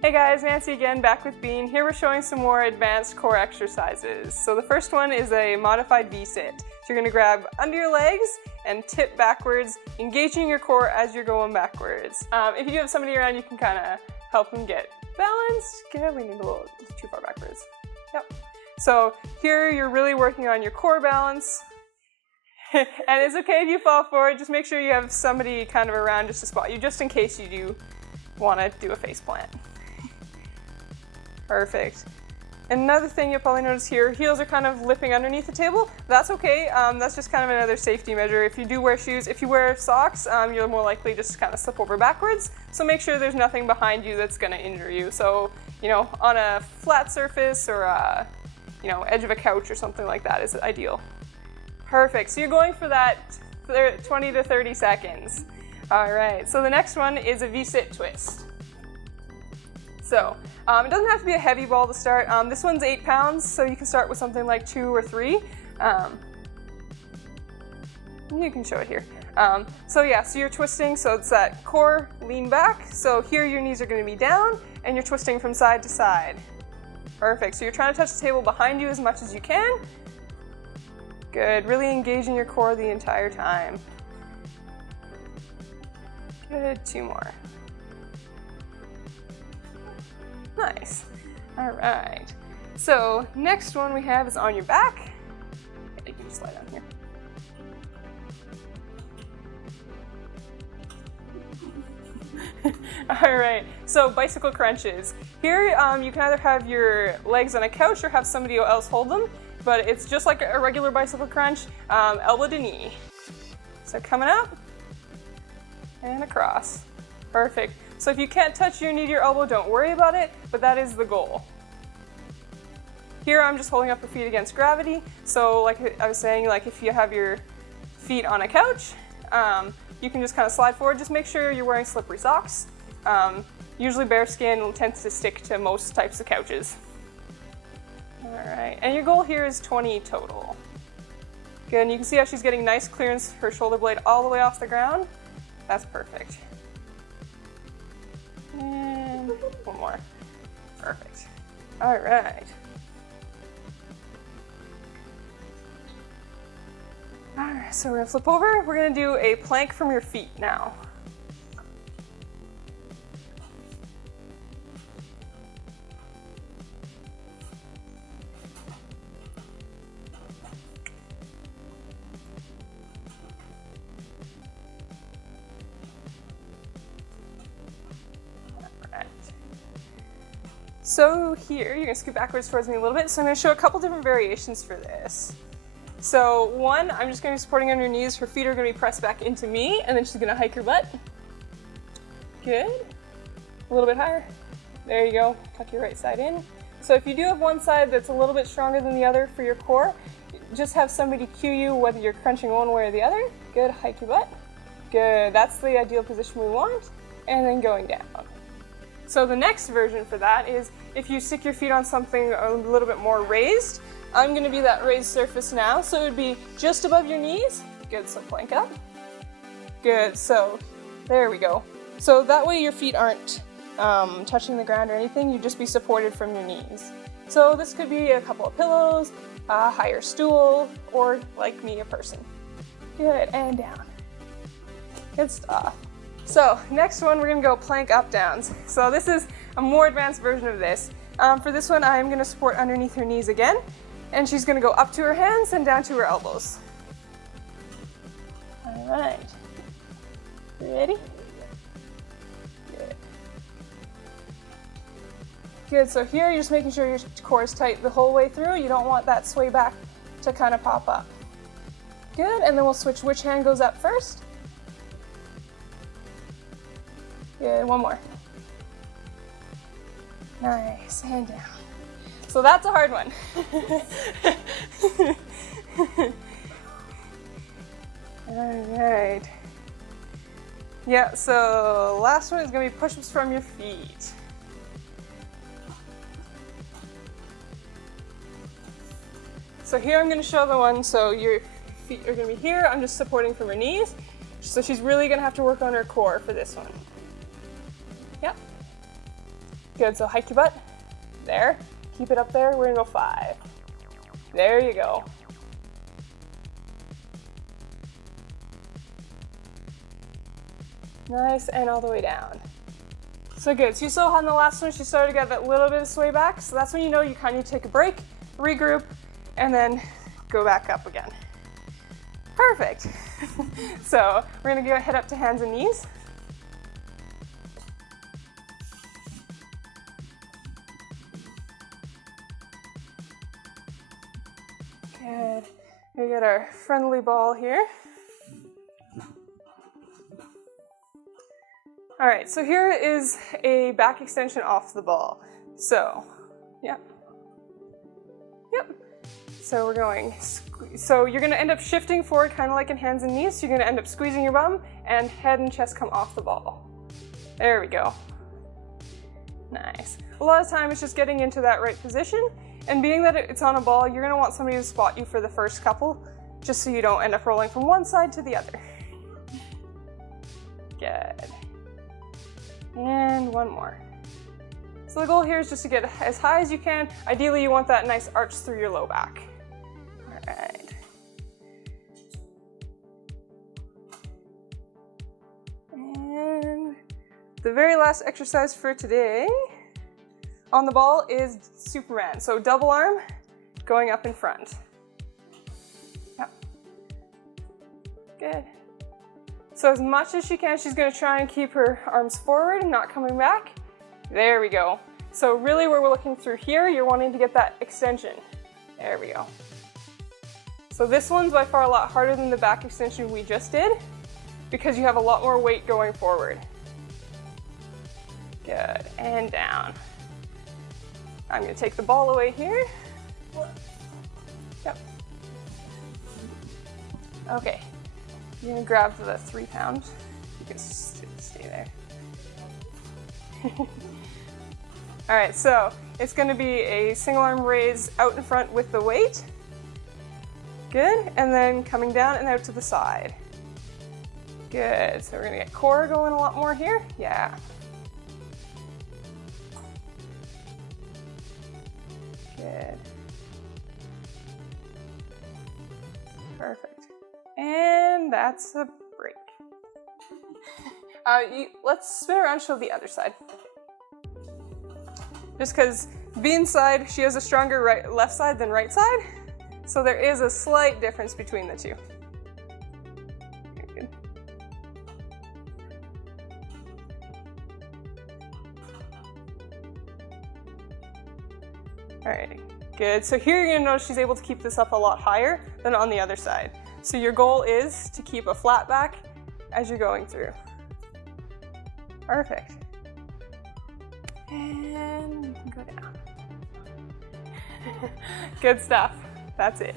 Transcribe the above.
Hey guys, Nancy again, back with Bean. Here we're showing some more advanced core exercises. So the first one is a modified V-sit. So you're going to grab under your legs and tip backwards, engaging your core as you're going backwards. If you do have somebody around, you can kind of help them get balanced. Get leaning a little too far backwards. Yep. So here you're really working on your core balance. And it's okay if you fall forward, just make sure you have somebody kind of around just to spot you, just in case you do want to do a face plant. Perfect. Another thing you'll probably notice here, heels are kind of lipping underneath the table. That's okay, that's just kind of another safety measure. If you do wear shoes, if you wear socks, you're more likely just to kind of slip over backwards. So make sure there's nothing behind you that's going to injure you. So, you know, on a flat surface or you know, edge of a couch or something like that is ideal. Perfect, so you're going for that 20 to 30 seconds. All right, so the next one is a V-sit twist. So, it doesn't have to be a heavy ball to start. This one's 8 pounds, so you can start with something like 2 or 3. You can show it here. So yeah, so you're twisting, so it's that core lean back. So here your knees are going to be down, and you're twisting from side to side. Perfect, so you're trying to touch the table behind you as much as you can. Good, really engaging your core the entire time. Good, 2 more. Nice. All right. So next one we have is on your back. You can just slide down here. All right. So bicycle crunches. Here you can either have your legs on a couch or have somebody else hold them, but it's just like a regular bicycle crunch, elbow to knee. So coming up and across. Perfect. So if you can't touch your knee to your elbow, don't worry about it, but that is the goal. Here I'm just holding up the feet against gravity. So like I was saying, like if you have your feet on a couch, you can just kind of slide forward. Just make sure you're wearing slippery socks. Usually bare skin tends to stick to most types of couches. All right, and your goal here is 20 total. Good, and you can see how she's getting nice clearance, her shoulder blade all the way off the ground. That's perfect. And 1 more. Perfect. All right. All right, so we're gonna flip over. We're gonna do a plank from your feet now. So here, you're gonna scoot backwards towards me a little bit. So I'm gonna show a couple different variations for this. So one, I'm just gonna be supporting on your knees. Her feet are gonna be pressed back into me, and then she's gonna hike her butt. Good. A little bit higher. There you go. Tuck your right side in. So if you do have one side that's a little bit stronger than the other for your core, just have somebody cue you whether you're crunching one way or the other. Good. Hike your butt. Good. That's the ideal position we want. And then going down. So the next version for that is if you stick your feet on something a little bit more raised. I'm going to be that raised surface now, so it would be just above your knees. Good, so plank up. Good, so there we go. So that way your feet aren't touching the ground or anything, you'd just be supported from your knees. So this could be a couple of pillows, a higher stool, or like me, a person. Good, and down. Good stuff. So next one, we're gonna go plank up downs. So this is a more advanced version of this. For this one, I'm gonna support underneath her knees again, and she's gonna go up to her hands and down to her elbows. All right, ready? Good. Good, so here you're just making sure your core is tight the whole way through. You don't want that sway back to kind of pop up. Good, and then we'll switch which hand goes up first. Good, 1 more. Nice, and down. So that's a hard one. All right. Yeah, so last one is gonna be push-ups from your feet. So here I'm gonna show the one, so your feet are gonna be here. I'm just supporting from her knees. So she's really gonna have to work on her core for this one. Yep. Good, so hike your butt. There. Keep it up there. We're gonna go 5. There you go. Nice, and all the way down. So good, so you saw on the last one, she started to get that little bit of sway back, so that's when you know you kind of need to take a break, regroup, and then go back up again. Perfect. So we're gonna go head up to hands and knees. Good. We get our friendly ball here. All right, so here is a back extension off the ball. So, yep. So we're going, so you're gonna end up shifting forward kind of like in hands and knees. So you're gonna end up squeezing your bum and head and chest come off the ball. There we go. Nice. A lot of time it's just getting into that right position, and being that it's on a ball, you're gonna want somebody to spot you for the first couple, just so you don't end up rolling from one side to the other. Good. And one more. So the goal here is just to get as high as you can. Ideally, you want that nice arch through your low back. All right. And the very last exercise for today on the ball is Superman. So double arm going up in front. Yep. Good. So as much as she can, she's gonna try and keep her arms forward and not coming back. There we go. So really where we're looking through here, you're wanting to get that extension. There we go. So this one's by far a lot harder than the back extension we just did because you have a lot more weight going forward. Good, and down. I'm gonna take the ball away here. Yep. Okay. You're gonna grab the 3 pound. You can stay there. All right, so it's gonna be a single arm raise out in front with the weight. Good, and then coming down and out to the side. Good, so we're gonna get core going a lot more here. Yeah. Good. Perfect. And that's a break. Let's spin around, show the other side. Just because Bean's side, she has a stronger left side than right side. So there is a slight difference between the two. Good. All right, good. So here you're gonna notice she's able to keep this up a lot higher than on the other side. So your goal is to keep a flat back as you're going through. Perfect. And go down. Good stuff. That's it.